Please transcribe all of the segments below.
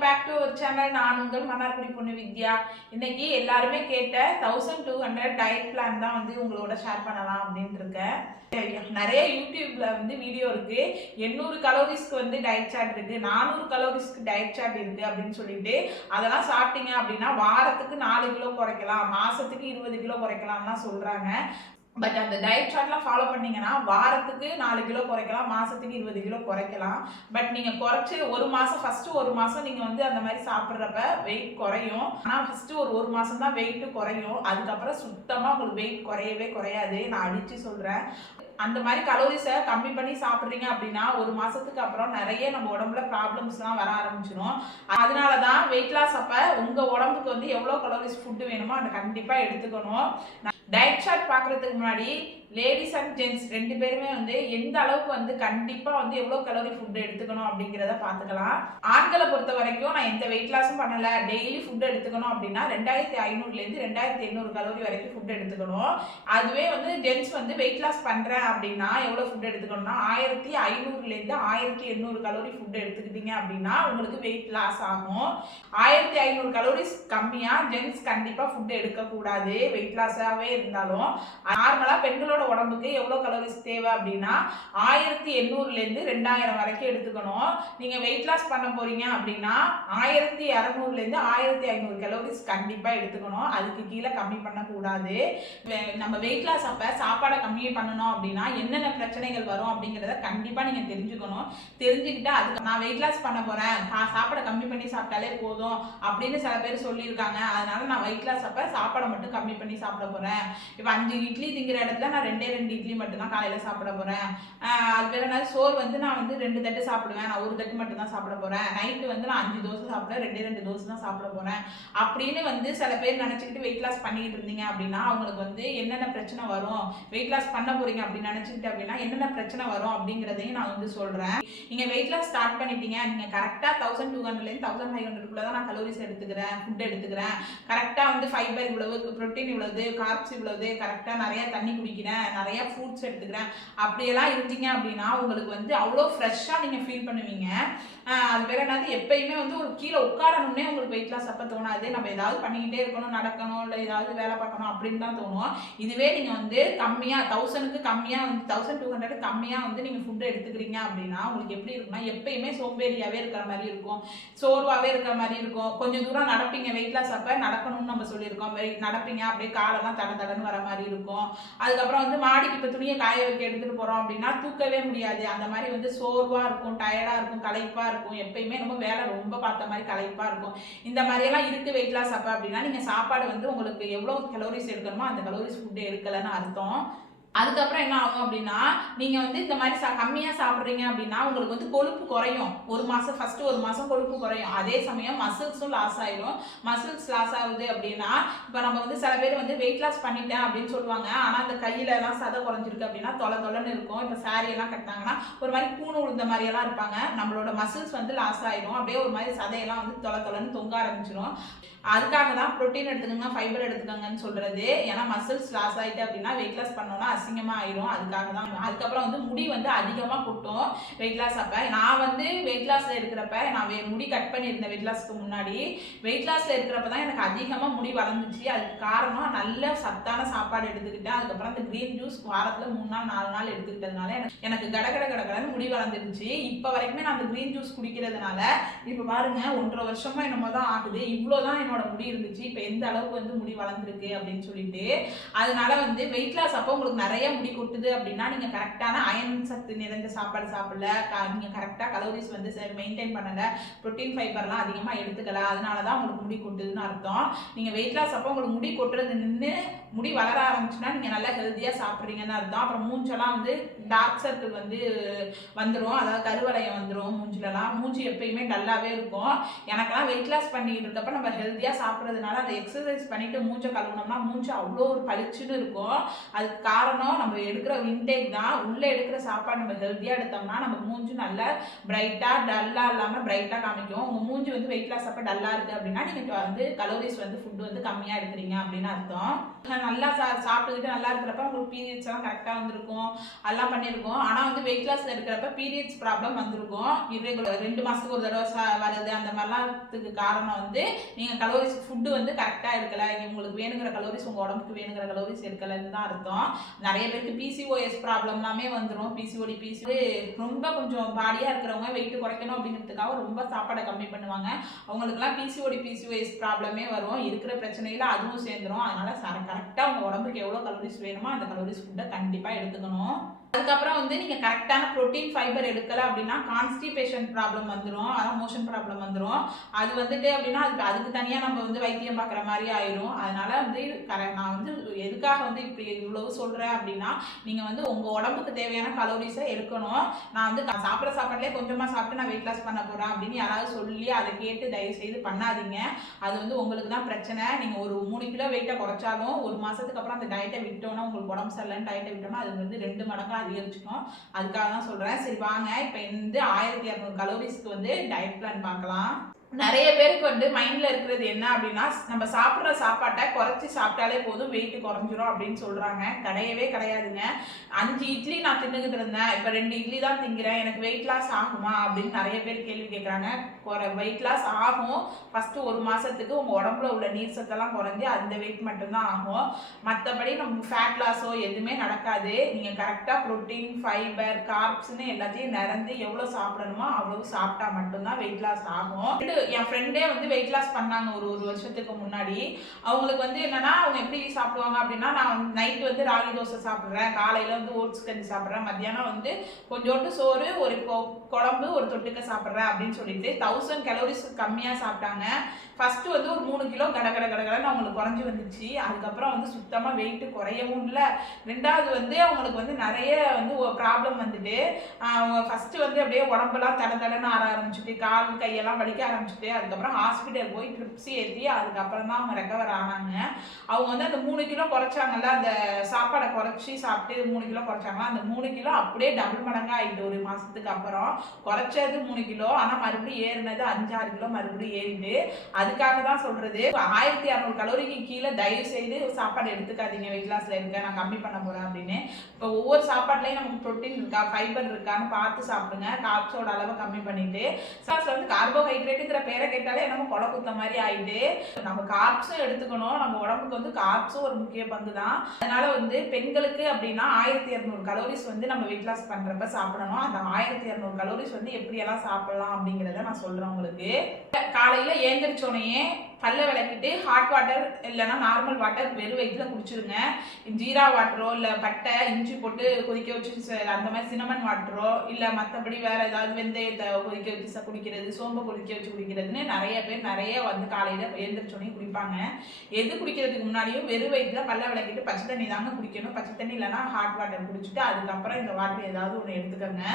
Welcome back to our channel. நான் உங்கள் மன்னார்குடி பொண்ணு வித்யா. இன்னைக்கு எல்லாருமே கேட்ட 1200 டயட் பிளான் தான் வந்து உங்களோட ஷேர் பண்ணலாம் அப்படின்ட்டு இருக்கேன். நிறைய யூடியூப்ல வந்து வீடியோ இருக்கு. 800 கலோரிஸ்க்கு வந்து டயட் சார்ட் இருக்கு, 400 கலோரிஸ்க்கு டயட் சார்ட் இருக்கு அப்படின்னு சொல்லிட்டு அதெல்லாம் சாப்பிட்டீங்க அப்படின்னா வாரத்துக்கு 4 கிலோ குறைக்கலாம், மாசத்துக்கு 20 கிலோ குறைக்கலாம்லாம் சொல்றாங்க. பட் அந்த டயட் சார்ட்லாம் ஃபாலோ பண்ணீங்கன்னா வாரத்துக்கு 4 கிலோ குறைக்கலாம், மாசத்துக்கு 20 கிலோ குறைக்கலாம். பட் நீங்க குறைச்சி ஃபர்ஸ்ட் ஒரு மாசம் நீங்க வந்து அந்த மாதிரி சாப்பிட்றப்ப வெயிட் குறையும். ஆனால் ஃபர்ஸ்ட் ஒரு மாசம் தான் வெயிட் குறையும். அதுக்கப்புறம் சுத்தமா உங்களுக்கு வெயிட் குறையவே குறையாது. நான் அடிச்சு சொல்றேன். அந்த மாதிரி கலோரிஸை கம்மி பண்ணி சாப்பிட்றீங்க அப்படின்னா ஒரு மாசத்துக்கு அப்புறம் நிறைய நம்ம உடம்புல ப்ராப்ளம்ஸ்லாம் வர ஆரம்பிச்சிடும். அதனால தான் வெயிட் லாஸ் அப்போ உங்க உடம்புக்கு வந்து எவ்வளோ கலோரிஸ் ஃபுட்டு வேணுமோ அதை கண்டிப்பாக எடுத்துக்கணும். டயட் சார்ட் பார்க்குறதுக்கு முன்னாடி லேடிஸ் அண்ட் ஜென்ட்ஸ் 2 பேருமே வந்து எந்த அளவுக்கு வந்து கண்டிப்பாக வந்து எவ்வளோ கலோரி ஃபுட் எடுத்துக்கணும் அப்படிங்கிறத பார்த்துக்கலாம். ஆண்களை பொறுத்த வரைக்கும் நான் எந்த வெயிட் லாஸும் பண்ணலை, டெய்லி ஃபுட் எடுத்துக்கணும் அப்படின்னா 2500லேருந்து 2800 கலோரி வரைக்கும் ஃபுட் எடுத்துக்கணும். அதுவே வந்து ஜென்ட்ஸ் வந்து வெயிட் லாஸ் பண்ணுறேன் அப்படின்னா எவ்வளோ ஃபுட் எடுத்துக்கணும்னா 1500லேருந்து 1800 கலோரி ஃபுட் எடுத்துக்கிட்டீங்க அப்படின்னா உங்களுக்கு வெயிட் லாஸ் ஆகும். 1500 கலோரிஸ் கம்மியாக ஜென்ட்ஸ் கண்டிப்பாக ஃபுட் எடுக்கக்கூடாது. வெயிட் லாஸாகவே இருந்தாலும் நார்மலாக பெண்களோட உடம்புக்கு எவ்வளவு கலோரிஸ் தேவை அப்படின்னா 1800லேருந்து 2000 வரைக்கும் எடுத்துக்கணும். நீங்க வெயிட் லாஸ் பண்ண போறீங்க அப்படின்னா 1200லேருந்து 1500 கலோரிஸ் கண்டிப்பா எடுத்துக்கணும். அதுக்கு கீழே கம்மி பண்ணக்கூடாது. நம்ம வெயிட் லாஸ் அப்ப சாப்பாடை கம்மி பண்ணணும் அப்படின்னா என்னென்ன பிரச்சனைகள் வரும் அப்படிங்கிறத கண்டிப்பா நீங்க தெரிஞ்சுக்கணும். தெரிஞ்சுக்கிட்டு அதுக்கு நான் வெயிட் லாஸ் பண்ண போறேன், சாப்பாடை கம்மி பண்ணி சாப்பிட்டாலே போதும் அப்படின்னு சில பேர் சொல்லியிருக்காங்க. அதனால நான் வெயிட் லாஸ் அப்ப சாப்பாடை மட்டும் கம்மி பண்ணி சாப்பிட போறேன். இப்போ 5 இட்லி திங்கிற இடத்துல நான் 2 இட்லி மட்டும் தான் காலையில சாப்பிட போறேன். அது பேர் என்ன, சோறு வந்து நான் வந்து 2 தட்டு சாப்பிடுவேன், நான் 1 தட்டு மட்டும் தான் சாப்பிட போறேன். நைட்டு வந்து நான் 5 தோசை சாப்பிடுவேன், 2 தோசை தான் சாப்பிட போறேன் அப்படின்னு வந்து சில பேர் நினைச்சுக்கிட்டு வெயிட் லாஸ் பண்ணிட்டு இருந்தீங்க அப்படின்னா அவங்களுக்கு வந்து என்னென்ன பிரச்சனை வரும், வெயிட் லாஸ் பண்ண போறீங்க அப்படின்னு நினைச்சுக்கிட்டு அப்படின்னா என்னென்ன பிரச்சனை வரும் அப்படிங்கிறதையும் நான் வந்து சொல்றேன். நீங்க வெயிட் லாஸ் ஸ்டார்ட் பண்ணிட்டீங்க, நீங்க கரெக்டா 1200லேருந்து 1500 தான் நான் கலோரிஸ் எடுத்துக்கிறேன், ஃபுட் எடுத்துக்கிறேன், கரெக்டா வந்து ஃபைபர் இவ்வளவு, புரோட்டீன் இவ்வளவு, கார்ப்ஸ் இவ்வளவு, கரெக்டா நிறைய தண்ணி குடிக்கிறேன், நிறைய ஃப்ரூட்ஸ் எடுத்துக்கிறேன் அப்படியெல்லாம் இருந்தீங்க அப்படின்னா உங்களுக்கு வந்து அவ்வளோ ஃப்ரெஷ்ஷாக நீங்கள் ஃபீல் பண்ணுவீங்க. அது பேர் என்னது, எப்பயுமே வந்து ஒரு கீழே உட்காரணும்னே உங்களுக்கு வெயிட் லாஸ் அப்போ தோணாது. நம்ம ஏதாவது பண்ணிக்கிட்டே இருக்கணும், நடக்கணும், இல்லை ஏதாவது வேலை பார்க்கணும் அப்படின்னு தான் தோணும். இதுவே நீங்கள் வந்து கம்மியாக 1000க்கு கம்மியாக வந்து 1200 கம்மியாக வந்து நீங்கள் ஃபுட்டு எடுத்துக்கிறீங்க அப்படின்னா உங்களுக்கு எப்படி இருக்குன்னா எப்பயுமே சோம்பேறியாகவே இருக்கிற மாதிரி இருக்கும், சோர்வாகவே இருக்கிற மாதிரி இருக்கும். கொஞ்சம் தூரம் நடப்பீங்க, வெயிட் லாஸ் அப்போ நடக்கணும்னு நம்ம சொல்லியிருக்கோம், நடப்பீங்க அப்படியே காலெல்லாம் தடன்னு வர மாதிரி இருக்கும். அதுக்கப்புறம் வந்து மாடிக்கு இப்போ துணியை காய வைக்க எடுத்துட்டு போறோம் அப்படின்னா தூக்கவே முடியாது. அந்த மாதிரி வந்து சோர்வா இருக்கும், டயர்டா இருக்கும், களைப்பா இருக்கும், எப்பயுமே நம்ம வேலை ரொம்ப பார்த்த மாதிரி களைப்பா இருக்கும். இந்த மாதிரி எல்லாம் இருக்கு வெயிட் லாஸ் அப்ப அப்படின்னா நீங்க சாப்பாடு வந்து உங்களுக்கு எவ்வளவு கலோரிஸ் எடுக்கணுமோ அந்த கலோரிஸ் ஃபுட் எடுக்கலன்னு அர்த்தம். அதுக்கப்புறம் என்ன ஆகும் அப்படின்னா நீங்க வந்து இந்த மாதிரி கம்மியா சாப்பிட்றீங்க அப்படின்னா உங்களுக்கு வந்து கொழுப்பு குறையும். ஃபர்ஸ்ட் ஒரு மாசம் கொழுப்பு குறையும். அதே சமயம் மசில்ஸும் லாஸ் ஆயிடும். மசில்ஸ் லாஸ் ஆகுது அப்படின்னா இப்போ நம்ம வந்து சில பேர் வந்து வெயிட் லாஸ் பண்ணிட்டேன் அப்படின்னு சொல்லுவாங்க, ஆனா அந்த கையில எல்லாம் சதை குறைஞ்சிருக்கு அப்படின்னா தொலைன்னு இருக்கும். இப்போ சாரி எல்லாம் கட்டினாங்கன்னா ஒரு மாதிரி பூணு விழுந்த மாதிரி எல்லாம் இருப்பாங்க. நம்மளோட மசில்ஸ் வந்து லாஸ் ஆயிடும். அப்படியே ஒரு மாதிரி சதையெல்லாம் வந்து தொலைன்னு தொங்க ஆரம்பிச்சிடும். அதுக்காக தான் ப்ரோட்டீன் எடுத்துக்கோங்க, ஃபைபர் எடுத்துக்கோங்கன்னு சொல்றது. ஏன்னா மசில்ஸ் லாஸ் ஆயிட்டு அப்படின்னா வெயிட் லாஸ் பண்ணோம்னா அசிங்கமா ஆயிடும். அதுக்காக தான். அதுக்கப்புறம் வந்து முடி வந்து அதிகமா கொட்டும் வெயிட் லாஸ் அப்ப. நான் வந்து வெயிட் லாஸ்ல இருக்கிறப்ப நான் முடி கட் பண்ணியிருந்தேன். வெயிட் லாஸ்க்கு முன்னாடி வெயிட் லாஸ்ல இருக்கிறப்ப தான் எனக்கு அதிகமா முடி வளர்ந்துச்சு. அதுக்கு காரணம் நல்ல சத்தான சாப்பாடு எடுத்துக்கிட்டேன். அதுக்கப்புறம் அந்த கிரீன் ஜூஸ் வாரத்துல 3 நாள் 4 நாள் எடுத்துக்கிட்டதுனால எனக்கு கடகடன்னு முடி வளர்ந்துருச்சு. இப்ப வரைக்குமே நான் அந்த கிரீன் ஜூஸ் குடிக்கிறதுனால இப்ப பாருங்க 1.5 வருஷமா என்னமோ தான் ஆகுது, இவ்வளவுதான் என்னோட முடி இருந்துச்சு. இப்ப எந்த அளவுக்கு வந்து முடி வளர்ந்துருக்கு அப்படின்னு சொல்லிட்டு. அதனால வந்து வெயிட் லாஸ் அப்போ உங்களுக்கு நிறைய முடி கொட்டுது அப்படின்னா நீங்க கரெக்டான அயன் சத்து நிறைந்த சாப்பாடு சாப்பிடல, நீங்க கரெக்டா கலோரிஸ் வந்து மெயின்டைன் பண்ணல, புரோட்டீன் ஃபைபர்லாம் அதிகமா எடுத்துக்கல, அதனாலதான் உங்களுக்கு முடி கொட்டுதுன்னு அர்த்தம். நீங்க வெயிட் லாஸ் அப்போ உங்களுக்கு முடி கொட்டுறது நின்று முடி வளர ஆரம்பிச்சுன்னா நீங்க நல்லா ஹெல்த்தியா சாப்பிட்றீங்கன்னு அர்த்தம். அப்புறம் மூஞ்செல்லாம் வந்து டார்க் சர்க்கிள் வந்து வந்துடும், அதாவது கருவளையம் வந்துடும் மூஞ்சிலலாம். மூஞ்சி எப்பயுமே டல்லாவே இருக்கும். எனக்கெல்லாம் வெயிட் லாஸ் பண்ணிட்டு இருக்கப்ப நம்ம ஹெல்த்தியா சாப்பிட்றதுனால அந்த எக்ஸசைஸ் பண்ணிட்டு மூஞ்சை கழுவுனோம்னா மூஞ்சி அவ்வளோ ஒரு பளிச்சுன்னு இருக்கும். அதுக்கு காரணம் நம்ம எடுக்கிற இன்டேக் தான். உள்ள எடுக்கிற சாப்பாடு நம்ம ஹெல்த்தியா எடுத்தோம்னா நம்ம மூஞ்சி நல்லா பிரைட்டா டல்லா இல்லாம பிரைட்டா காமிக்கும். உங்க மூஞ்சி வந்து வெயிட் லாஸ் அப்ப டல்லா இருக்கு அப்படின்னா நீங்க வந்து கலோரிஸ் வந்து ஃபுட் வந்து கம்மியா எடுக்கிறீங்க அப்படின்னு அர்த்தம். நல்லா சாப்பிட்டுக்கிட்டு நல்லா இருக்கிறப்ப உங்களுக்கு பீரியட்ஸ் எல்லாம் கரெக்டாக வந்திருக்கும், அதெல்லாம் பண்ணியிருக்கோம். ஆனால் வந்து வெயிட் லாஸில் இருக்கிறப்ப பீரியட்ஸ் ப்ராப்ளம் வந்திருக்கும். இரெகுலர் 2 மாதத்துக்கு ஒரு தடவை வருது. அந்த மாதிரிலாம்த்துக்கு காரணம் வந்து நீங்கள் கலோரிஸ் ஃபுட்டு வந்து கரெக்டாக எடுக்கலை, உங்களுக்கு வேணுங்கிற கலோரிஸ் உங்கள் உடம்புக்கு வேணுங்கிற கலோரிஸ் எடுக்கலைன்னு தான் அர்த்தம். நிறைய பேருக்கு பிசிஓஎஸ் ப்ராப்ளம்லாமே வந்துடும். பிசிஓடி ரொம்ப கொஞ்சம் பாடியாக இருக்கிறவங்க வெயிட் குறைக்கணும் அப்படிங்கிறதுக்காக ரொம்ப சாப்பாடை கம்மி பண்ணுவாங்க. அவங்களுக்குலாம் பிசிஓஎஸ் ப்ராப்ளமே வரும். இருக்கிற பிரச்சனையில் அதுவும் சேர்ந்துடும். அதனால் கரெக்டாக உங்கள் உடம்புக்கு எவ்வளோ கலோரிஸ் வேணுமோ அந்த கலோரிஸ் ஃபுட்டை கண்டிப்பாக எடுத்துக்கணும். அதுக்கப்புறம் வந்து நீங்கள் கரெக்டான ப்ரோட்டீன் ஃபைபர் எடுக்கலை அப்படின்னா கான்ஸ்டிபேஷன் ப்ராப்ளம் வந்துடும், அதான் மோஷன் ப்ராப்ளம் வந்துடும். அது வந்துட்டு அப்படின்னா அதுக்கு தனியாக நம்ம வந்து வைத்தியம் பார்க்குற மாதிரி ஆயிரும். அதனால வந்து நான் வந்து எதுக்காக வந்து இப்படி இவ்வளவு சொல்கிறேன் அப்படின்னா, நீங்கள் வந்து உங்கள் உடம்புக்கு தேவையான கலோரிஸை எடுக்கணும். நான் வந்து சாப்பிட்ற சாப்பாட்டிலே கொஞ்சமாக சாப்பிட்டு நான் வெயிட் லாஸ் பண்ண போகிறேன் அப்படின்னு யாராவது சொல்லி அதை கேட்டு தயவு செய்து பண்ணாதீங்க. அது வந்து உங்களுக்கு தான் பிரச்சனை. நீங்கள் ஒரு 3 கிலோ வெயிட்டை குறைச்சாலும் 1 மாதத்துக்கு அப்புறம் அந்த டயட்டை விட்டோன்னா, உங்களுக்கு உடம்பு சரியில்லைன்னு டயட்டை விட்டோன்னா அது வந்து 2 மடங்கு அதிகரிச்சுக்கும். அதுக்காக தான் சொல்றேன். சரி வாங்க இப்போ இந்த 1200 கலோரிஸ்க்கு வந்து டயட் பிளான் பார்க்கலாம். நிறைய பேருக்கு வந்து மைண்ட்ல இருக்கிறது என்ன அப்படின்னா, நம்ம சாப்பிட்ற சாப்பாட்டை குறைச்சி சாப்பிட்டாலே போதும் வெயிட் குறைஞ்சிரும் அப்படின்னு சொல்றாங்க. கிடையவே கிடையாதுங்க. 5 இட்லி நான் தின்னுக்கிட்டு இருந்தேன், இப்போ 2 இட்லி தான் திங்கிறேன், எனக்கு வெயிட் லாஸ் ஆகுமா அப்படின்னு நிறைய பேர் கேள்வி கேட்குறாங்க. வெயிட் லாஸ் ஆகும். ஃபர்ஸ்ட் 1 மாசத்துக்கு உங்க உடம்புல உள்ள நீர் சத்தெல்லாம் குறைஞ்சி அந்த வெயிட் மட்டும்தான் ஆகும். மற்றபடி நமக்கு ஃபேட் லாஸோ எதுவுமே நடக்காது. நீங்க கரெக்டா புரோட்டீன், ஃபைபர், கார்ப்ஸ்ன்னு எல்லாத்தையும் நிறந்து எவ்வளவு சாப்பிடணுமோ அவ்வளவு சாப்பிட்டா மட்டும்தான் வெயிட் லாஸ் ஆகும். என் ஃப்ரெண்டே வந்து வெயிட் லாஸ் பண்ணாங்க ஒரு வருஷத்துக்கு முன்னாடி. அவங்களுக்கு வந்து என்னன்னா, அவங்க எப்படி சாப்பிடுவாங்க அப்படின்னா, நான் நைட்டு வந்து ராகி தோசை சாப்பிட்றேன், காலையில வந்து ஓட்ஸ் கஞ்சி சாப்பிட்றேன், மத்தியானம் வந்து கொஞ்சோண்டு சோறு, ஒரு குழம்பு, ஒரு தொட்டுக்க சாப்பிட்றேன் அப்படின்னு சொல்லிட்டு 1000 கலோரிஸ் கம்மியா சாப்பிட்டாங்க. ஃபர்ஸ்ட் வந்து ஒரு 3 கிலோ கடன்னு அவங்களுக்கு குறைஞ்சி வந்துச்சு. அதுக்கப்புறம் வந்து சுத்தமா வெயிட் குறையவும் இல்லை. ரெண்டாவது வந்து அவங்களுக்கு வந்து நிறைய வந்து ப்ராப்ளம் வந்துட்டு, அவங்க ஃபர்ஸ்ட் வந்து அப்படியே உடம்பெல்லாம் தடன்னு ஆற ஆரம்பிச்சுட்டு, கால் கையெல்லாம் வலிக்க ஆரம்பிச்சுட்டு, அதுக்கப்புறம் ஹாஸ்பிட்டல் போய் ட்ரிப்ஸ் ஏற்றி அதுக்கப்புறம் தான் அவங்க ரெக்கவர் ஆனாங்க. அவங்க வந்து அந்த 3 கிலோ குறைச்சாங்கல்ல, அந்த சாப்பாடை குறைச்சி சாப்பிட்டு 3 கிலோ குறைச்சாங்களா, அந்த 3 கிலோ அப்படியே டபுள் மடங்கா ஆயிட்டு. 1 மாசத்துக்கு அப்புறம் குறைச்சது 3 கிலோ, ஆனா மறுபடியும் ஏறினது 5-6 கிலோ மறுபடியும் ஏறிட்டு. அதுக்காக தான் சொல்றது, 1200 கலோரிக்கு கீழே தயவு செய்து சாப்பாடு எடுத்துக்காதீங்க. வெயிட் லாஸ்ல இருக்க நான் கம்மி பண்ண போறேன் அப்படின்னு. இப்போ ஒவ்வொரு சாப்பாட்லயும் நமக்கு புரோட்டீன் இருக்கா, ஃபைபர் இருக்கான்னு பார்த்து சாப்பிடுங்க. கார்ப்ஸோட அளவை கம்மி பண்ணிட்டு, வந்து கார்போஹைட்ரேட்டுங்கிற பேரை கேட்டாலே நம்ம கொலை குத்த மாதிரி ஆயிட்டு. நம்ம கார்ப்ஸும் எடுத்துக்கணும். நம்ம உடம்புக்கு வந்து கார்ப்ஸும் ஒரு முக்கிய பங்கு தான். அதனால வந்து பெண்களுக்கு அப்படின்னா 1200 கலோரிஸ் வந்து நம்ம வெயிட் லாஸ் பண்றப்ப சாப்பிடணும். அந்த 1200 கலோரிஸ் வந்து எப்படியெல்லாம் சாப்பிடலாம் அப்படிங்கிறத நான் சொல்றேன் உங்களுக்கு. காலையில ஏந்திரிச்சோனையே பல்ல விளக்கிட்டு ஹாட் வாட்டர் இல்லைன்னா நார்மல் வாட்டர் வெறும் வயிற்றுல குடிச்சிருங்க. ஜீரா வாட்டரோ இல்லை பட்டை இஞ்சி போட்டு கொதிக்க வச்சு அந்த மாதிரி சினமன் வாட்டரோ இல்லை மற்றபடி வேற ஏதாவது வெந்தயத்தை கொதிக்க வச்சு குடிக்கிறது, சோம்பை கொதிக்க வச்சு குடிக்கிறதுன்னு நிறைய பேர் நிறைய வந்து காலையில எழுந்திரிச்சோடனே குடிப்பாங்க. எது குடிக்கிறதுக்கு முன்னாடியும் வெறும் வயிற்றுல பல்ல விளக்கிட்டு பச்சை தண்ணி தாங்க குடிக்கணும். பச்சை தண்ணி இல்லைன்னா ஹாட் வாட்டர் குடிச்சிட்டு அதுக்கப்புறம் இந்த வாட்டர் ஏதாவது ஒன்று எடுத்துக்கோங்க.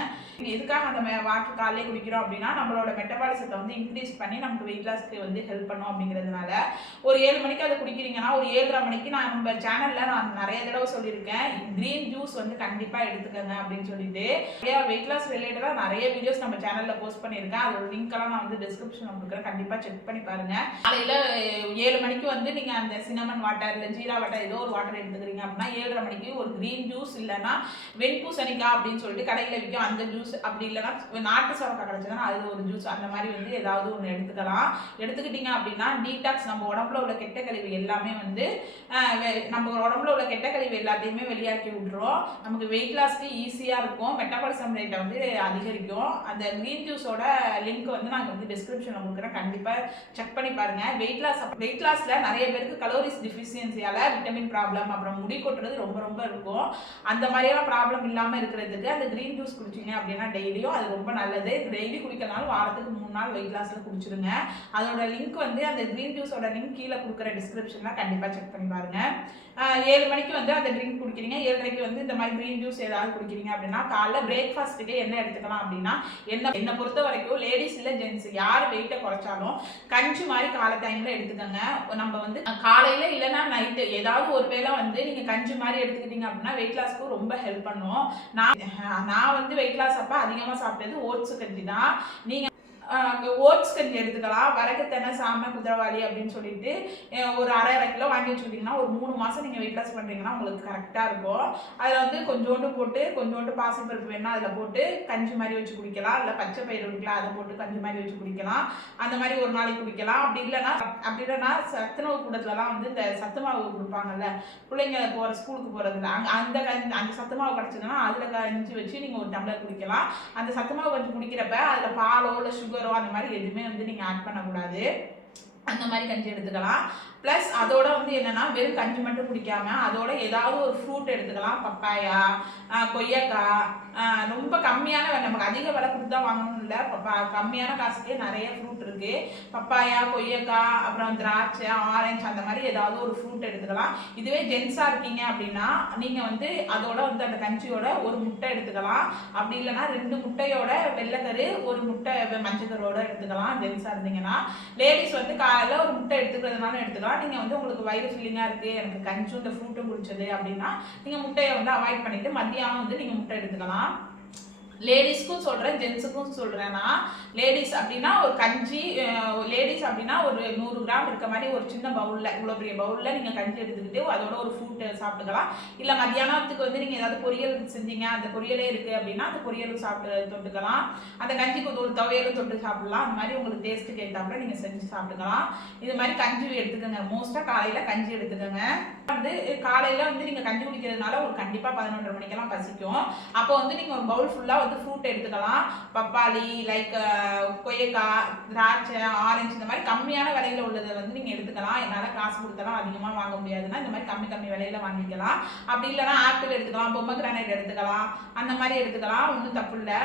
எதுக்காக அந்த வாட்டர் காலையிலே குடிக்கிறோம் அப்படின்னா, நம்மளோட மெட்டபாலிசத்தை வந்து இன்க்ரீஸ் பண்ணி நமக்கு வெயிட் லாஸ்க்கு வந்து ஹெல்ப் பண்ணும் அப்படிங்கிறதுனால. ஒரு 7 மணிக்கு அதை குடிக்கிறீங்கன்னா ஒரு 7:30 மணிக்கு நம்ம சேனல்ல நான் நிறைய தடவை சொல்லியிருக்கேன், கிரீன் ஜூஸ் வந்து கண்டிப்பா எடுத்துக்கங்க அப்படின்னு சொல்லிட்டு. வெயிட் லாஸ் ரிலேட்டடா நிறைய வீடியோஸ் நம்ம சேனல்ல போஸ்ட் பண்ணியிருக்கேன். அதோட லிங்க் எல்லாம் நான் வந்து டிஸ்கிரிப்ஷன்ல கொடுக்குறேன், கண்டிப்பா செக் பண்ணி பாருங்க. காலையில 7 மணிக்கு வந்து நீங்க அந்த சினமன் வாட்டர் இல்லை ஜீரா வாட்டர் ஏதோ ஒரு வாட்டர் எடுத்துக்கிறீங்க அப்படின்னா 7:30 மணிக்கு ஒரு கிரீன் ஜூஸ் இல்லைன்னா வெண்பூசணிக்காய் அப்படின்னு சொல்லிட்டு கடையில விற்கும் அந்த ஜூஸ், அப்படி இல்லைன்னா நாட்டு சவக்காய் கிடைச்சதுன்னா அது ஒரு ஜூஸ், அந்த மாதிரி வந்து ஏதாவது ஒன்று எடுத்துக்கலாம். எடுத்துக்கிட்டீங்க அப்படின்னா டீடாக்ஸ், நம்ம உடம்புல உள்ள கெட்ட கழிவு எல்லாமே வந்து நம்ம உடம்புல உள்ள கெட்ட கழிவு எல்லாத்தையுமே வெளியாக்கி விட்டுரும். நமக்கு வெயிட் லாஸ்க்கு ஈஸியாக இருக்கும். மெட்டபாலிசம் ரேட்டை வந்து அதிகரிக்கும். அந்த கிரீன் ஜூஸோட லிங்க் வந்து நான் வந்து டிஸ்கிரிப்ஷனில் கொடுக்குறேன், கண்டிப்பாக செக் பண்ணி பாருங்க. வெயிட் லாஸ்ல நிறைய பேருக்கு கலோரிஸ் டிஃபிஷியன்சியால விட்டமின் ப்ராப்ளம், அப்புறம் முடி கொட்டுறது ரொம்ப ரொம்ப இருக்கும். அந்த மாதிரியெல்லாம் ப்ராப்ளம் இல்லாமல் இருக்கிறதுக்கு அந்த கிரீன் ஜூஸ் குடிச்சிங்க அப்படின்னா டெய்லியும் அது ரொம்ப நல்லது. டெய்லி குடிக்கிறதுனால வாரத்துக்கு 3 நாள் வெயிட் லாஸ்ல குடிச்சிருங்க. அதோட லிங்க் வந்து அந்த கிரீன் ஜூஸோட லிங்க் கீழே கொடுக்குற டிஸ்கிரிப்ஷன்ல கண்டிப்பா செக் பண்ணி பாருங்க. 7 மணிக்கு வந்து அந்த ட்ரிங்க் குடிக்கிறீங்க, 7:30க்கு வந்து இந்த மாதிரி கிரீன் ஜூஸ் ஏதாவது குடிக்கிறீங்க அப்படின்னா காலைல பிரேக்ஃபாஸ்ட்டுக்கு என்ன எடுத்துக்கலாம் அப்படின்னா, என்னை பொறுத்த வரைக்கும் லேடிஸ் இல்லை ஜென்ஸ் யார் வெயிட்டை குறைச்சாலும் கஞ்சி மாதிரி காலை டைம்ல எடுத்துக்கோங்க. நம்ம வந்து காலையில இல்லைன்னா நைட்டு ஏதாவது ஒரு வேளை வந்து நீங்க கஞ்சி மாதிரி எடுத்துக்கிட்டீங்க அப்படின்னா வெயிட் லாஸ்க்கு ரொம்ப ஹெல்ப் பண்ணும். நான் வந்து வெயிட் லாஸ் அப்ப அதிகமா சாப்பிட்டது ஓட்ஸ் கஞ்சி தான். நீங்க ஓட்ஸ் கஞ்சி எடுத்துக்கலாம். வரகு தெனை சாமை குதிரைவாளி அப்படின்னு சொல்லிட்டு ஒரு அரை கிலோ வாங்கி வச்சுக்கிட்டிங்கன்னா ஒரு 3 மாதம் நீங்கள் வெயிட் லாஸ் பண்ணுறீங்கன்னா உங்களுக்கு கரெக்டாக இருக்கும். அதில் வந்து கொஞ்சோண்டு போட்டு கொஞ்சோண்டு பாசிப்பருப்பு வேணால் அதில் போட்டு கஞ்சி மாதிரி வச்சு குடிக்கலாம். இல்லை பச்சை பயிறு இருக்குல்ல அதை போட்டு கஞ்சி மாதிரி வச்சு குடிக்கலாம். அந்த மாதிரி ஒரு நாளைக்கு குடிக்கலாம். அப்படி இல்லைன்னா சத்துணவு கூடத்துலலாம் வந்து இந்த சத்து மாவு கொடுப்பாங்கல்ல பிள்ளைங்க போகிற ஸ்கூலுக்கு போகிறதுல அந்த சத்து மாவு கிடச்சதுன்னா அதில் கஞ்சி வச்சு நீங்கள் ஒரு டம்ளர் குடிக்கலாம். அந்த சத்து மாவு கொஞ்சம் குடிக்கிறப்ப அதில் பாலோ இல்லை சுகரோ அந்த மாதிரி எதுவுமே வந்து நீங்கள் ஆட் பண்ணக்கூடாது. அந்த மாதிரி கஞ்சி எடுத்துக்கலாம். ப்ளஸ் அதோட வந்து என்னென்னா வெறும் கஞ்சி மட்டும் குடிக்காமல் அதோட ஏதாவது ஒரு ஃப்ரூட் எடுத்துக்கலாம். பப்பாயா, கொய்யாக்காய், ரொம்ப கம்மியான நமக்கு அதிக விலை கொடுத்து தான் வாங்கணும் இல்லை, கம்மியான காசுக்கே நிறைய ஃப்ரூட் இருக்குது. பப்பாயா, கொய்யாக்காய், அப்புறம் திராட்சை, ஆரஞ்சு அந்த மாதிரி ஏதாவது ஒரு ஃப்ரூட் எடுத்துக்கலாம். இதுவே ஜென்ஸாக இருக்கீங்க அப்படின்னா நீங்கள் வந்து அதோட வந்து அந்த கஞ்சியோட ஒரு முட்டை எடுத்துக்கலாம். அப்படி இல்லைன்னா 2 முட்டையோட வெள்ளைக்கரு, ஒரு முட்டை மஞ்சக்கரோட எடுத்துக்கலாம் ஜென்ஸாக இருந்தீங்கன்னா. லேடிஸ் வந்து காலையில் ஒரு முட்டை எடுத்துக்கிறதுனாலும் எடுத்துக்கலாம். நீங்கள் வந்து உங்களுக்கு வயிறு ஃபில்லிங்காக இருக்குது, எனக்கு கஞ்சும் இந்த ஃப்ரூட்டும் குடிச்சது அப்படின்னா நீங்கள் முட்டையை வந்து அவாய்ட் பண்ணிவிட்டு மத்தியானம் வந்து நீங்கள் முட்டை எடுத்துக்கலாம். லேடிஸ்க்கும் சொல்கிறேன், ஜென்ஸுக்கும் சொல்கிறேன்னா, லேடிஸ் அப்படின்னா ஒரு கஞ்சி, லேடிஸ் அப்படின்னா ஒரு 100 கிராம் இருக்க மாதிரி ஒரு சின்ன பவுலில், இவ்வளோ பெரிய பவுலில் நீங்கள் கஞ்சி எடுத்துக்கிட்டு அதோட ஒரு ஃப்ரூட்டு சாப்பிட்டுக்கலாம். இல்லை மத்தியானத்துக்கு வந்து நீங்கள் ஏதாவது பொரியல் செஞ்சீங்க, அந்த பொரியலே இருக்குது அப்படின்னா அந்த பொரியலும் சாப்பிட்டு தொட்டுக்கலாம். அந்த கஞ்சிக்கு ஒரு துவையலும் தொட்டு சாப்பிடலாம். அந்த மாதிரி உங்களுக்கு டேஸ்ட்டுக்கு ஏற்றாப்புல நீங்கள் செஞ்சு சாப்பிட்டுக்கலாம். இது மாதிரி கஞ்சி எடுத்துக்கோங்க. மோஸ்ட்டாக காலையில் கஞ்சி எடுத்துக்கோங்க. வந்து காலையில் வந்து நீங்கள் கஞ்சி குடிக்கிறதுனால ஒரு கண்டிப்பாக 11:30 மணிக்கெல்லாம் பசிக்கும். அப்போ வந்து நீங்கள் ஒரு பவுல் ஃபுல்லாக வந்து ஃப்ரூட் எடுத்துக்கலாம். பப்பாளி, லைக் கொய்யாக்காய், திராட்சை, ஆரஞ்சு இந்த மாதிரி கம்மியான விலையில உள்ளதை வந்து நீங்கள் எடுத்துக்கலாம். என்னால் காசு கொடுத்தலாம் அதிகமாக வாங்க முடியாதுன்னா இந்த மாதிரி கம்மி விலையில வாங்கிக்கலாம். அப்படி இல்லைன்னா ஆப்பிள் எடுத்துக்கலாம், பொம்மக்ரானைட் எடுத்துக்கலாம், அந்த மாதிரி எடுத்துக்கலாம். ஒன்றும் தப்பு இல்லை.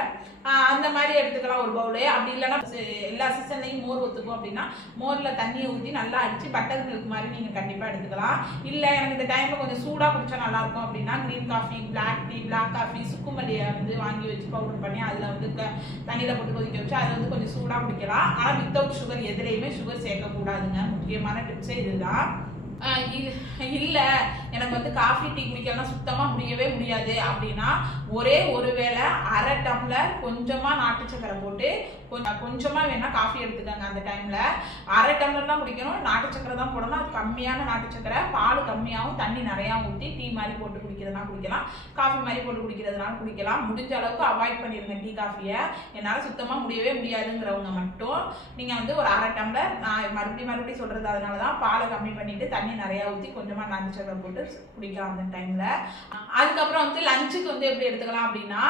அந்த மாதிரி எடுத்துக்கலாம் ஒரு பவுலு. அப்படி இல்லைன்னா எல்லா சீசன்லையும் மோர் ஒத்துக்கும் அப்படின்னா மோரில் தண்ணியை ஊற்றி நல்லா அடித்து பட்டர் மில்க் மாதிரி நீங்கள் கண்டிப்பாக எடுத்துக்கலாம். இல்லை எனக்கு இந்த டைமில் கொஞ்சம் சூடாக குடிச்சா நல்லாயிருக்கும் அப்படின்னா green coffee, black tea, black coffee, சுக்குமல்லியை வந்து வாங்கி வச்சு பவுடர் பண்ணி அதில் வந்து தண்ணியில் போட்டு கொதிக்க வச்சு அதை வந்து கொஞ்சம் சூடாக குடிக்கலாம். ஆனால் வித்தவுட் சுகர், எதுலேயுமே சுகர் சேர்க்கக்கூடாதுங்க. முக்கியமான டிப்ஸே இதுதான். இல்லை எனக்கு வந்து காஃபி டீ குடிக்கலாம் சுத்தமாக முடியவே முடியாது அப்படின்னா ஒரே ஒரு வேளை அரை டம்ளர் கொஞ்சமாக நாட்டு சக்கரை போட்டு கொஞ்சமாக வேணால் காஃபி எடுத்துக்கோங்க. அந்த டைமில் அரை டம்ளர் தான் குடிக்கணும், நாட்டு சக்கரை தான் போடணும். அது கம்மியான நாட்டு சக்கரை, பால் கம்மியாகவும் தண்ணி நிறையா ஊற்றி டீ மாதிரி போட்டு குடிக்கிறதுனா குடிக்கலாம், காஃபி மாதிரி போட்டு குடிக்கிறதுனால குடிக்கலாம். முடிஞ்ச அளவுக்கு அவாய்ட் பண்ணிடுங்க டீ காஃபியை. என்னால் சுத்தமாக முடியவே முடியாதுங்கிறவங்க மட்டும் நீங்கள் வந்து ஒரு அரை டம்ளர், நான் மறுபடியும் சொல்கிறது அதனால தான், பாலை கம்மி பண்ணிவிட்டு தண்ணி நிறையா ஊற்றி கொஞ்சமாக நாட்டு சக்கரை போட்டு குடிக்கலாம் அந்த டைமில். அதுக்கப்புறம் வந்து லஞ்சுக்கு வந்து எப்படி எடுத்துக்கலாம் அப்படின்னா,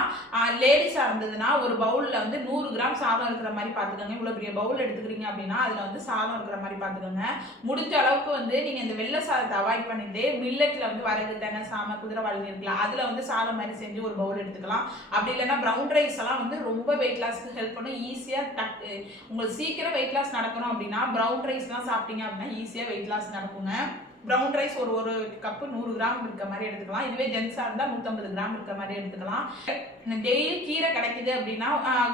லேடிஸாக இருந்ததுன்னா ஒரு பவுலில் வந்து 100 கிராம் சாதம் இருக்கிற மாதிரி பார்த்துக்கோங்க. இவ்வளோ பெரிய பவுல் எடுத்துக்கிறீங்க அப்படின்னா அதில் வந்து சாதம் இருக்கிற மாதிரி பார்த்துக்கோங்க. முடிஞ்ச அளவுக்கு வந்து நீங்கள் இந்த வெள்ளை சாதத்தை அவாய்ட் பண்ணிட்டு மில்லட்டில் வந்து வரகு தெனை சாமை குதிரைவாளி இருக்கலாம், அதில் வந்து சாதம் மாதிரி செஞ்சு ஒரு பவுல் எடுத்துக்கலாம். அப்படி இல்லைன்னா ப்ரௌன் ரைஸ் எல்லாம் வந்து ரொம்ப வெயிட் லாஸ்க்கு ஹெல்ப் பண்ணும். ஈஸியாக உங்களுக்கு சீக்கிரம் வெயிட் லாஸ் நடக்கணும் அப்படின்னா ப்ரௌன் ரைஸ்லாம் சாப்பிட்டீங்க அப்படின்னா ஈஸியாக வெயிட் லாஸ் நடக்குங்க. ப்ரௌன் ரைஸ் ஒரு கப்பு 100 கிராம் இருக்க மாதிரி எடுத்துக்கலாம். இதுவே ஜென்ஸாக இருந்தால் 150 கிராம் இருக்க மாதிரி எடுத்துக்கலாம். டெய்லி கீரை கிடைக்குது அப்படின்னா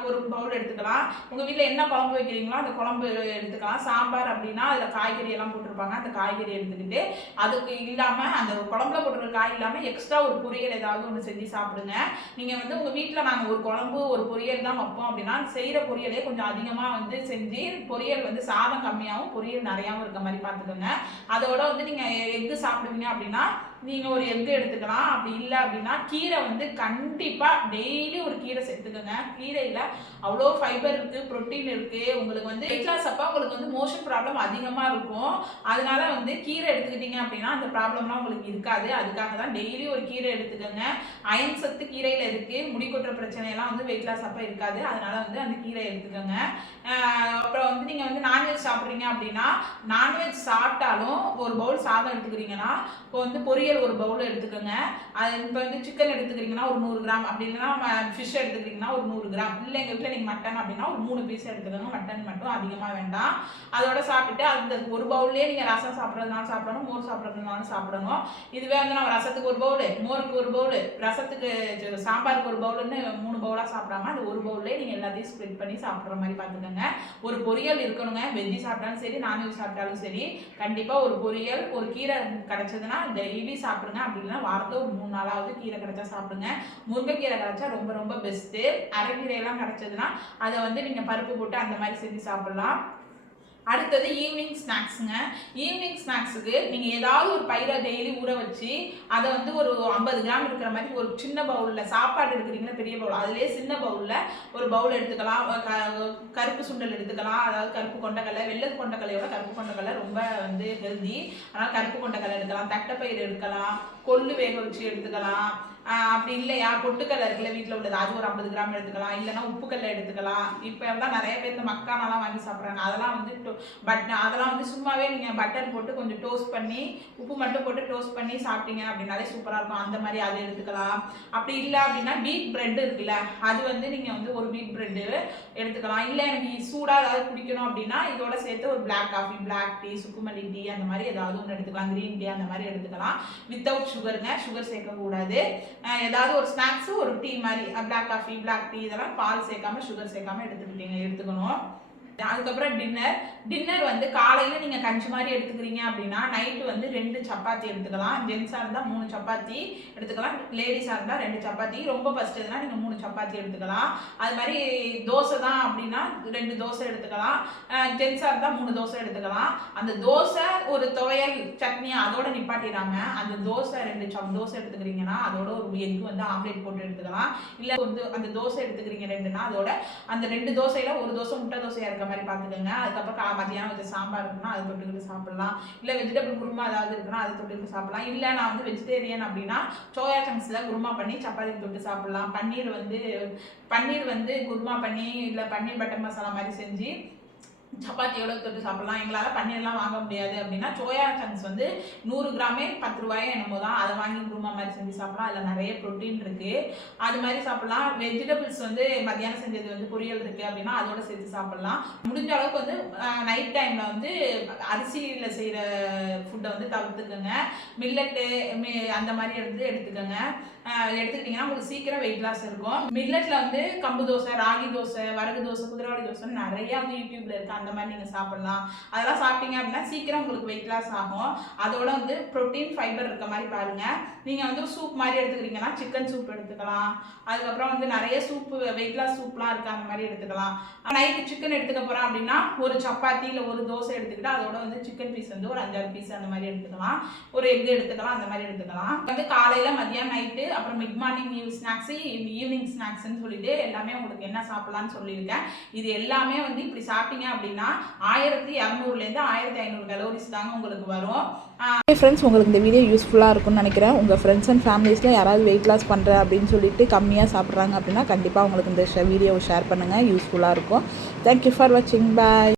ஒரு பவுல் எடுத்துக்கலாம். உங்கள் வீட்டில் என்ன குழம்பு வைக்கிறீங்களோ அந்த குழம்பு எடுத்துக்கலாம். சாம்பார் அப்படின்னா அதில் காய்கறி எல்லாம் போட்டிருப்பாங்க, அந்த காய்கறி எடுத்துக்கிட்டு அதுக்கு இல்லாமல் அந்த குழம்புல போட்டுருக்க காய் இல்லாமல் எக்ஸ்ட்ரா ஒரு பொரியல் ஏதாவது ஒன்று செஞ்சு சாப்பிடுங்க. நீங்கள் வந்து உங்கள் வீட்டில் நாங்கள் ஒரு குழம்பு ஒரு பொரியல் தான் வைப்போம் அப்படின்னா செய்கிற பொரியலே கொஞ்சம் அதிகமாக வந்து செஞ்சு பொரியல் வந்து சாதம் கம்மியாகவும் பொரியல் நிறையாவும் இருக்க மாதிரி பார்த்துக்கோங்க. அதோட வந்து நீங்கள் எக்கு சாப்பிடுவீங்க அப்படின்னா நீங்கள் ஒரு எக்கு எடுத்துக்கலாம். அப்படி இல்லை அப்படின்னா கீரை வந்து கண்டிப்பாக டெய்லி ஒரு கீரை சேர்த்துக்கோங்க. கீரையில் அவ்வளோ ஃபைபர் இருக்குது, ப்ரோட்டீன் இருக்குது. உங்களுக்கு வந்து வெயிட் லாஸ் அப்போ உங்களுக்கு வந்து மோஷன் ப்ராப்ளம் அதிகமாக இருக்கும். அதனால வந்து கீரை எடுத்துக்கிட்டீங்க அப்படின்னா அந்த ப்ராப்ளம்லாம் உங்களுக்கு இருக்காது. அதுக்காக தான் டெய்லி ஒரு கீரை எடுத்துக்கோங்க. அயன் சத்து கீரையில் இருக்குது. முடி கொட்டுற பிரச்சனையெல்லாம் வந்து வெயிட் லாஸ் அப்போ இருக்காது. அதனால வந்து அந்த கீரை எடுத்துக்கோங்க. அப்புறம் வந்து நீங்கள் வந்து நான்வெஜ் சாப்பிட்றீங்க அப்படின்னா நான்வெஜ் சாப்பிட்டாலும் ஒரு பவுல் சாதம் எடுத்துக்கிறீங்கன்னா இப்போ வந்து பொரியல் ஒரு பவுல் எடுத்துக்கோங்க. அது இப்போ வந்து சிக்கன் எடுத்துக்கிறீங்கன்னா ஒரு 100 கிராம், அப்படி இல்லைன்னா ஃபிஷ் எடுத்துக்கிறீங்கன்னா ஒரு 100 கிராம், இல்லை எங்கள் வீட்டில் நீங்கள் மட்டன் அப்படின்னா ஒரு 3 பீஸ் எடுத்துக்கோங்க. மட்டன் மட்டும் அதிகமாக வேண்டாம். அதோட சாப்பிட்டுட்டு அந்த ஒரு பவுல்லேயே நீங்கள் ரசம் சாப்பிட்றதுனாலும் சாப்பிடணும், மோர் சாப்பிட்றதுனாலும் சாப்பிடணும். இதுவே வந்து நம்ம ரசத்துக்கு ஒரு பவுல், மோருக்கு ஒரு பவுல், ரசத்துக்கு சாம்பாருக்கு ஒரு பவுலுன்னு 3 பவுலாக சாப்பிடாம அந்த ஒரு பவுல்லே நீங்கள் எல்லாத்தையும் ஸ்ப்ளிட் பண்ணி சாப்பிட்ற மாதிரி பார்த்துக்கோங்க. ஒரு பொரியல் இருக்கணுங்க. வெஜ்ஜி சாப்பிட்டாலும் சரி நான்வெஜ் சாப்பிட்டாலும் சரி கண்டிப்பாக ஒரு பொரியல் ஒரு கீரை கிடைச்சதுன்னா டெய்லி சாப்பிடுங்க. அப்படி இல்லைன்னா வாரத்தில் ஒரு 3 நாளாவது கீரை கிடைச்சா சாப்பிடுங்க. முருங்கைக்கீரை கிடைச்சா ரொம்ப ரொம்ப பெஸ்ட்டு. அரைக்கீரையெல்லாம் கிடைச்சதுன்னா அதை வந்து நீங்கள் பருப்பு போட்டு அந்த மாதிரி செஞ்சு சாப்பிட்லாம். அடுத்தது ஈவினிங் ஸ்நாக்ஸுங்க. ஈவினிங் ஸ்நாக்ஸுக்கு நீங்கள் ஏதாவது ஒரு பயிரை டெய்லி ஊற வச்சு அதை வந்து ஒரு 50 கிராம் இருக்கிற மாதிரி ஒரு சின்ன பவுலில் சாப்பாடு எடுக்கிறீங்களா பெரிய பவுல் அதுலேயே சின்ன பவுலில் ஒரு பவுல் எடுத்துக்கலாம். கருப்பு சுண்டல் எடுத்துக்கலாம், அதாவது கருப்பு கொண்டக்கடலை. வெள்ளை கொண்டக்கடலையோட கருப்பு கொண்டக்கடலை ரொம்ப வந்து ஹெல்தி, அதனால் கருப்பு கொண்டக்கடலை எடுக்கலாம். தட்டைப்பயிறு எடுக்கலாம், கொள்ளு வேக வச்சு எடுத்துக்கலாம். அப்படி இல்லையா பொட்டுக்கடலை இருக்குல்ல வீட்டில் உள்ளது அது ஒரு 50 கிராம் எடுத்துக்கலாம். இல்லைன்னா உப்புக்கடலை எடுத்துக்கலாம். இப்போ எல்லாம் நிறைய பேர் இந்த மக்கானெல்லாம் வாங்கி சாப்பிட்றாங்க. அதெல்லாம் வந்து அதெல்லாம் வந்து சும்மாவே நீங்கள் பட்டர் போட்டு கொஞ்சம் டோஸ்ட் பண்ணி உப்பு மட்டும் போட்டு டோஸ்ட் பண்ணி சாப்பிட்டீங்க அப்படின்னாலே சூப்பராக இருக்கும். அந்த மாதிரி அதை எடுத்துக்கலாம். அப்படி இல்லை அப்படின்னா வீட் பிரெட் இருக்குல்ல அது வந்து நீங்கள் வந்து ஒரு வீட் பிரெட்டு எடுத்துக்கலாம். இல்லை எனக்கு சூடாக ஏதாவது குடிக்கணும் அப்படின்னா இதோட சேர்த்து ஒரு பிளாக் காஃபி, பிளாக் டீ, சுக்குமல்லி டீ அந்த மாதிரி ஏதாவது ஒன்று எடுத்துக்கலாம். க்ரீன் டீ அந்த மாதிரி எடுத்துக்கலாம். வித்தவுட் சுகருங்க, சுகர் சேர்க்கக்கூடாது. ஏதாவது ஒரு ஸ்நாக்ஸு ஒரு டீ மாதிரி பிளாக் காஃபி, பிளாக் டீ இதெல்லாம் பால் சேர்க்காம சுகர் சேர்க்காம எடுத்துக்கணும். அதுக்கப்புறம் டின்னர் வந்து காலையில் நீங்கள் கஞ்சி மாதிரி எடுத்துக்கிறீங்க அப்படின்னா நைட்டு வந்து 2 சப்பாத்தி எடுத்துக்கலாம். ஜென்ஸாக இருந்தால் 3 சப்பாத்தி எடுத்துக்கலாம். லேடிஸாக இருந்தால் 2 சப்பாத்தி. ரொம்ப பசிச்சதுன்னா நீங்கள் 3 சப்பாத்தி எடுத்துக்கலாம். அது மாதிரி தோசை தான் அப்படின்னா 2 தோசை எடுத்துக்கலாம். ஜென்ஸாக இருந்தால் 3 தோசை எடுத்துக்கலாம். அந்த தோசை ஒரு துவையல் சட்னி அதோட நிப்பாட்டிடாம அந்த தோசை 2 தோசை எடுத்துக்கிறீங்கன்னா அதோட ஒரு எக் வந்து ஆம்லேட் போட்டு எடுத்துக்கலாம். இல்லை வந்து அந்த தோசை எடுத்துக்கிறீங்க 2னா அதோட அந்த 2 தோசையில் ஒரு தோசை முட்டை தோசையாக இருக்க மாதிரி பார்த்துக்கோங்க. அதுக்கப்புறம் மதியானம் வச்சு சாம்பார் இருக்குன்னா அதை தொட்டுக்கிட்டு சாப்பிடலாம். இல்லை வெஜிடபிள் குருமா ஏதாவது இருக்குன்னா அதை தொட்டுக்கிட்டு சாப்பிடலாம். இல்லை நான் வந்து வெஜிடேரியன் அப்படின்னா சோயா சங்க்ஸில் குருமா பண்ணி சப்பாத்தி தொட்டு சாப்பிடலாம். பன்னீர் வந்து குருமா பண்ணி இல்லை பன்னீர் பட்டர் மசாலா மாதிரி செஞ்சு சப்பாத்தியோட தொட்டு சாப்பிடலாம். எங்களால் பன்னீர்லாம் வாங்க முடியாது அப்படின்னா சோயா சங்க்ஸ் வந்து 100 கிராமே 10 ரூபாயோ என்னமோ தான், அதை வாங்கி குருமா மாதிரி செஞ்சு சாப்பிடலாம். அதில் நிறைய ப்ரோட்டீன் இருக்குது, அது மாதிரி சாப்பிடலாம். வெஜிடபிள்ஸ் வந்து மத்தியானம் செஞ்சது வந்து பொரியல் இருக்குது அப்படின்னா அதோட சேர்த்து சாப்பிடலாம். முடிஞ்ச அளவுக்கு வந்து நைட் டைமில் வந்து அரிசியில் செய்கிற ஃபுட்டை வந்து தவிர்த்துக்கோங்க. மில்லட்டு அந்த மாதிரி எடுத்துக்கோங்க. எடுத்துக்கிட்டிங்கன்னா உங்களுக்கு சீக்கிரம் வெயிட் லாஸ் இருக்கும். மில்லட்டில் வந்து கம்பு தோசை, ராகி தோசை, வரகு தோசை, குதிரைவாளி தோசை நிறையா வந்து யூடியூப்ல இருக்குது. அந்த மாதிரி நீங்கள் சாப்பிடலாம். அதெல்லாம் சாப்பிட்டீங்க அப்படின்னா சீக்கிரம் உங்களுக்கு வெயிட் லாஸ் ஆகும். அதோட வந்து ப்ரோட்டீன் ஃபைபர் இருக்க மாதிரி பாருங்கள். நீங்கள் வந்து சூப் மாதிரி எடுத்துக்கிறீங்கன்னா சிக்கன் சூப் எடுத்துக்கலாம். அதுக்கப்புறம் வந்து நிறைய சூப்பு வெயிட் லாஸ் சூப்லாம் இருக்குது, அந்த மாதிரி எடுத்துக்கலாம். நைட்டு சிக்கன் எடுத்துக்க போகிறோம் அப்படின்னா ஒரு சப்பாத்தி இல்லை ஒரு தோசை எடுத்துக்கிட்டு அதோட வந்து சிக்கன் பீஸ் வந்து ஒரு 5-6 பீஸ் அந்த மாதிரி எடுத்துக்கலாம். ஒரு எக் எடுத்துக்கலாம், அந்த மாதிரி எடுத்துக்கலாம். வந்து காலையில் மதியம் நைட்டு அப்புறம் மிட் மார்னிங் ஸ்நாக்ஸு ஈவினிங் ஸ்நாக்ஸ்ன்னு சொல்லிட்டு எல்லாமே உங்களுக்கு என்ன சாப்பிடலான்னு சொல்லியிருக்கேன். இது எல்லாமே வந்து இப்படி சாப்பிட்டீங்க அப்படின்னா 1200லேருந்து 1500 கலோரிஸ் தாங்க உங்களுக்கு வரும். ஃப்ரெண்ட்ஸ், உங்களுக்கு இந்த வீடியோ யூஸ்ஃபுல்லாக இருக்கும்னு நினைக்கிறேன். உங்கள் ஃப்ரெண்ட்ஸ் அண்ட் ஃபேமிலிஸில் யாராவது வெயிட் லாஸ் பண்ணுறேன் அப்படின்னு சொல்லிட்டு கம்மியாக சாப்பிட்றாங்க அப்படின்னா கண்டிப்பாக உங்களுக்கு இந்த வீடியோவை ஷேர் பண்ணுங்கள், யூஸ்ஃபுல்லாக இருக்கும். தேங்க்யூ ஃபார் வாட்சிங். பாய்.